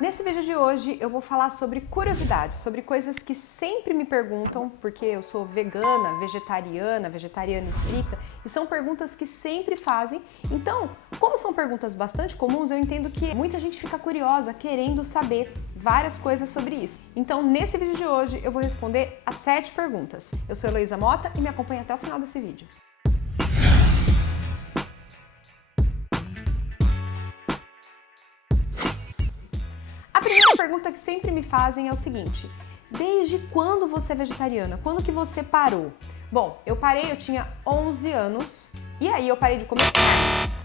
Nesse vídeo de hoje eu vou falar sobre curiosidades, sobre coisas que sempre me perguntam, porque eu sou vegana, vegetariana estrita, e são perguntas que sempre fazem. Então, como são perguntas bastante comuns, eu entendo que muita gente fica curiosa, querendo saber várias coisas sobre isso. Então, nesse vídeo de hoje eu vou responder as 7 perguntas. Eu sou Heloísa Mota e me acompanhe até o final desse vídeo. A primeira pergunta que sempre me fazem é o seguinte: desde quando você é vegetariana? Quando que você parou? Bom, eu parei, eu tinha 11 anos e aí eu parei de comer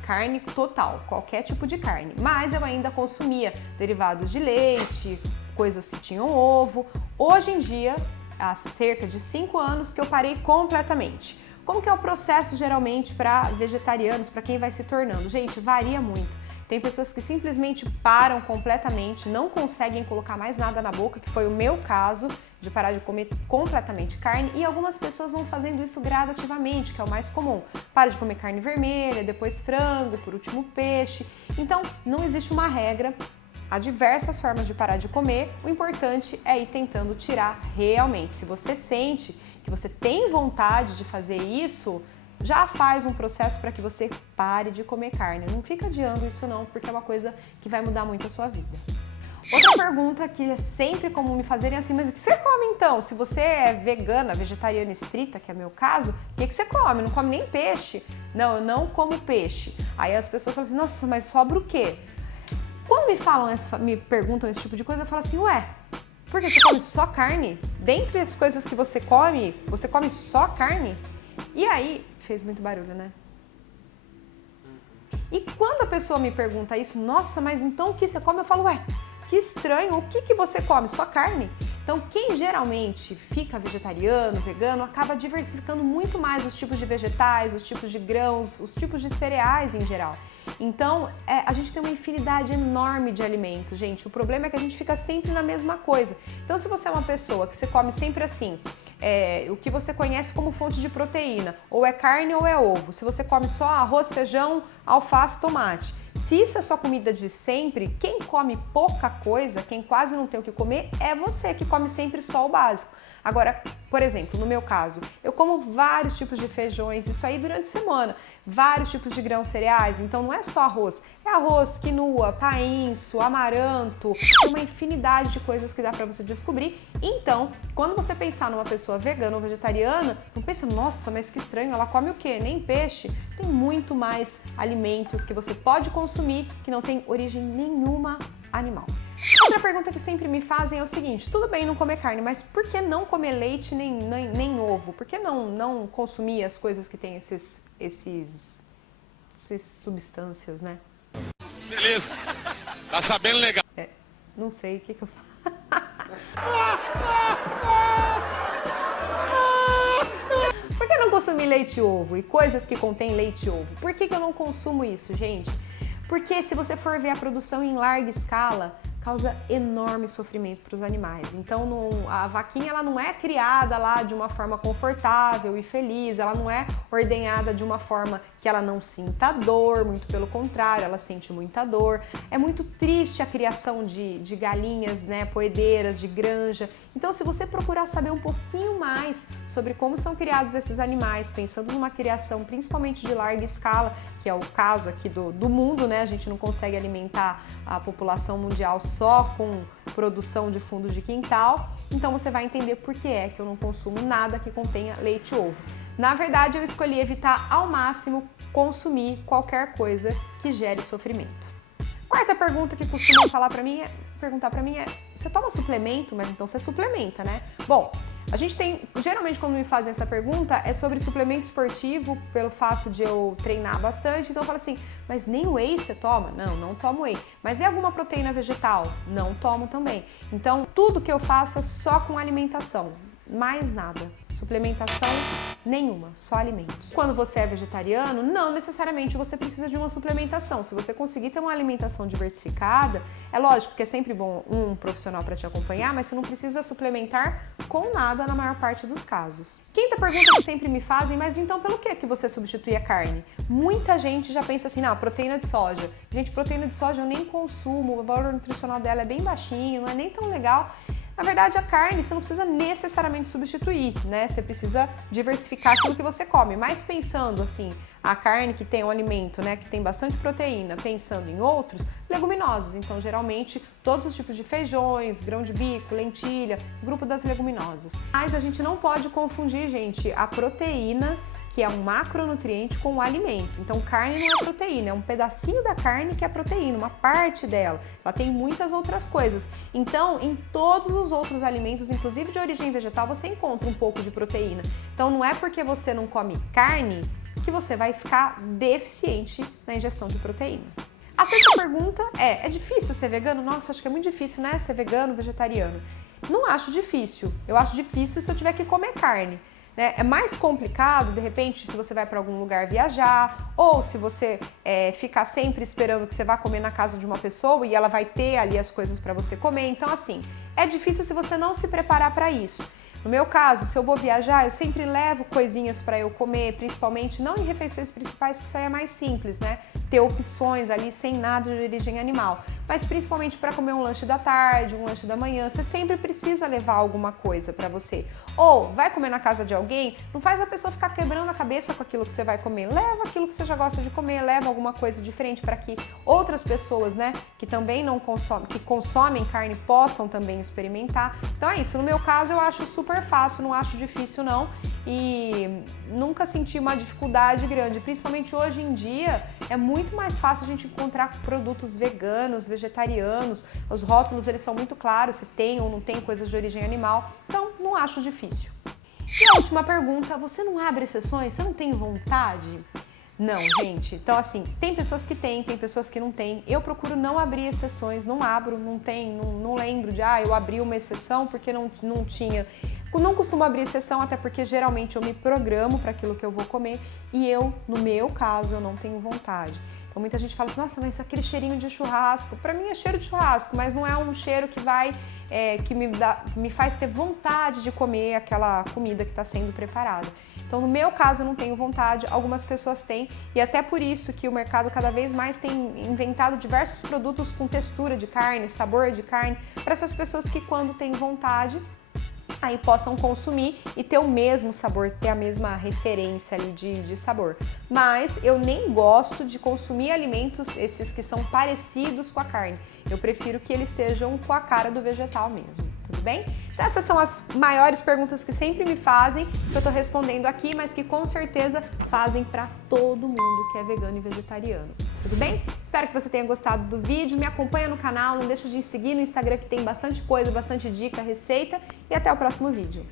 carne total, qualquer tipo de carne. Mas eu ainda consumia derivados de leite, coisas que tinham ovo. Hoje em dia, há cerca de 5 anos que eu parei completamente. Como que é o processo geralmente para vegetarianos, para quem vai se tornando? Gente, varia muito. Tem pessoas que simplesmente param completamente, não conseguem colocar mais nada na boca, que foi o meu caso, de parar de comer completamente carne, e algumas pessoas vão fazendo isso gradativamente, que é o mais comum. Para de comer carne vermelha, depois frango, por último peixe. Então, não existe uma regra, há diversas formas de parar de comer, o importante é ir tentando tirar realmente. Se você sente que você tem vontade de fazer isso, já faz um processo para que você pare de comer carne. Não fica adiando isso não, porque é uma coisa que vai mudar muito a sua vida. Outra pergunta que é sempre comum me fazerem é assim: mas o que você come então? Se você é vegana, vegetariana estrita, que é meu caso, o que você come? Não come nem peixe? Não, eu não como peixe. Aí as pessoas falam assim: nossa, mas sobra o quê? Quando me perguntam esse tipo de coisa, eu falo assim: ué, porque você come só carne? Dentre as coisas que você come só carne? E aí, fez muito barulho, né? E quando a pessoa me pergunta isso, nossa, mas então o que você come? Eu falo, ué, que estranho, o que você come? Só carne? Então, quem geralmente fica vegetariano, vegano, acaba diversificando muito mais os tipos de vegetais, os tipos de grãos, os tipos de cereais em geral. Então, a gente tem uma infinidade enorme de alimentos, gente. O problema é que a gente fica sempre na mesma coisa. Então, se você é uma pessoa que você come sempre assim, o que você conhece como fonte de proteína, ou é carne ou é ovo, se você come só arroz, feijão, alface, tomate, se isso é sua comida de sempre, quem come pouca coisa, quem quase não tem o que comer, é você que come sempre só o básico. Agora, por exemplo, no meu caso, eu como vários tipos de feijões, isso aí durante a semana, vários tipos de grãos cereais, então não é só arroz, é arroz, quinoa, painço, amaranto, tem uma infinidade de coisas que dá pra você descobrir. Então, quando você pensar numa pessoa vegana ou vegetariana, não pensa, nossa, mas que estranho, ela come o quê? Nem peixe? Tem muito mais alimentos que você pode consumir que não tem origem nenhuma animal. Outra pergunta que sempre me fazem é o seguinte: tudo bem não comer carne, mas por que não comer leite nem ovo? Por que não consumir as coisas que têm essas substâncias, né? Beleza, tá sabendo legal. Não sei o que eu faço. Por que não consumir leite e ovo e coisas que contêm leite e ovo? Por que eu não consumo isso, gente? Porque se você for ver a produção em larga escala, causa enorme sofrimento para os animais. Então, a vaquinha ela não é criada lá de uma forma confortável e feliz, ela não é ordenhada de uma forma que ela não sinta dor, muito pelo contrário, ela sente muita dor. É muito triste a criação de galinhas, né, poedeiras, de granja. Então, se você procurar saber um pouquinho mais sobre como são criados esses animais, pensando numa criação principalmente de larga escala, que é o caso aqui do mundo, né, a gente não consegue alimentar a população mundial só com produção de fundos de quintal, então você vai entender por que é que eu não consumo nada que contenha leite e ovo. Na verdade, eu escolhi evitar ao máximo consumir qualquer coisa que gere sofrimento. Quarta pergunta que costumam perguntar pra mim é: você toma suplemento? Mas então você suplementa, né? Bom, a gente tem, geralmente quando me fazem essa pergunta é sobre suplemento esportivo, pelo fato de eu treinar bastante, então eu falo assim: mas nem whey você toma? Não tomo whey. Mas é alguma proteína vegetal? Não tomo também. Então tudo que eu faço é só com alimentação, mais nada. suplementação nenhuma, só alimentos. Quando você é vegetariano, não necessariamente você precisa de uma suplementação. Se você conseguir ter uma alimentação diversificada, é lógico que é sempre bom um profissional para te acompanhar, mas você não precisa suplementar com nada na maior parte dos casos. Quinta pergunta que sempre me fazem, mas então pelo que você substitui a carne? Muita gente já pensa assim, não, proteína de soja. Gente, proteína de soja eu nem consumo, o valor nutricional dela é bem baixinho, não é nem tão legal. Na verdade, a carne você não precisa necessariamente substituir, né? Você precisa diversificar aquilo que você come. Mas pensando assim, a carne que tem um alimento, né, que tem bastante proteína, pensando em outros, leguminosas. Então, geralmente, todos os tipos de feijões, grão de bico, lentilha, grupo das leguminosas. Mas a gente não pode confundir, gente, a proteína, que é um macronutriente, com o alimento. Então, carne não é proteína, é um pedacinho da carne que é proteína, uma parte dela. Ela tem muitas outras coisas. Então, em todos os outros alimentos, inclusive de origem vegetal, você encontra um pouco de proteína. Então, não é porque você não come carne que você vai ficar deficiente na ingestão de proteína. A sexta pergunta é difícil ser vegano? Nossa, acho que é muito difícil, né? Ser vegano, vegetariano. Não acho difícil. Eu acho difícil se eu tiver que comer carne. É mais complicado, de repente, se você vai para algum lugar viajar ou se você ficar sempre esperando que você vá comer na casa de uma pessoa e ela vai ter ali as coisas para você comer. Então, assim, é difícil se você não se preparar para isso. No meu caso, se eu vou viajar, eu sempre levo coisinhas para eu comer, principalmente não em refeições principais, que isso aí é mais simples, né? Ter opções ali sem nada de origem animal. Mas principalmente para comer um lanche da tarde, um lanche da manhã, você sempre precisa levar alguma coisa para você. Ou vai comer na casa de alguém, não faz a pessoa ficar quebrando a cabeça com aquilo que você vai comer. Leva aquilo que você já gosta de comer, leva alguma coisa diferente para que outras pessoas, né, que também não consomem, que consomem carne, possam também experimentar. Então é isso, no meu caso eu acho super fácil, não acho difícil não, e nunca senti uma dificuldade grande, principalmente hoje em dia é muito mais fácil a gente encontrar produtos veganos, vegetarianos, os rótulos eles são muito claros se tem ou não tem coisas de origem animal, então não acho difícil. E a última pergunta, você não abre exceções? Você não tem vontade? Não, gente. Então, assim, tem pessoas que têm, tem pessoas que não têm. Eu procuro não abrir exceções, não abro, não lembro de, eu abri uma exceção porque não tinha. Não costumo abrir exceção, até porque geralmente eu me programo para aquilo que eu vou comer e eu, no meu caso, eu não tenho vontade. Então, muita gente fala assim, nossa, mas aquele cheirinho de churrasco, para mim é cheiro de churrasco, mas não é um cheiro que que me faz ter vontade de comer aquela comida que está sendo preparada. Então, no meu caso, eu não tenho vontade, algumas pessoas têm, e até por isso que o mercado cada vez mais tem inventado diversos produtos com textura de carne, sabor de carne, para essas pessoas que quando têm vontade, aí possam consumir e ter o mesmo sabor, ter a mesma referência ali de sabor. Mas eu nem gosto de consumir alimentos, esses que são parecidos com a carne. Eu prefiro que eles sejam com a cara do vegetal mesmo, tudo bem? Então essas são as maiores perguntas que sempre me fazem, que eu tô respondendo aqui, mas que com certeza fazem para todo mundo que é vegano e vegetariano, tudo bem? Espero que você tenha gostado do vídeo, me acompanha no canal, não deixa de seguir no Instagram que tem bastante coisa, bastante dica, receita e até o próximo vídeo.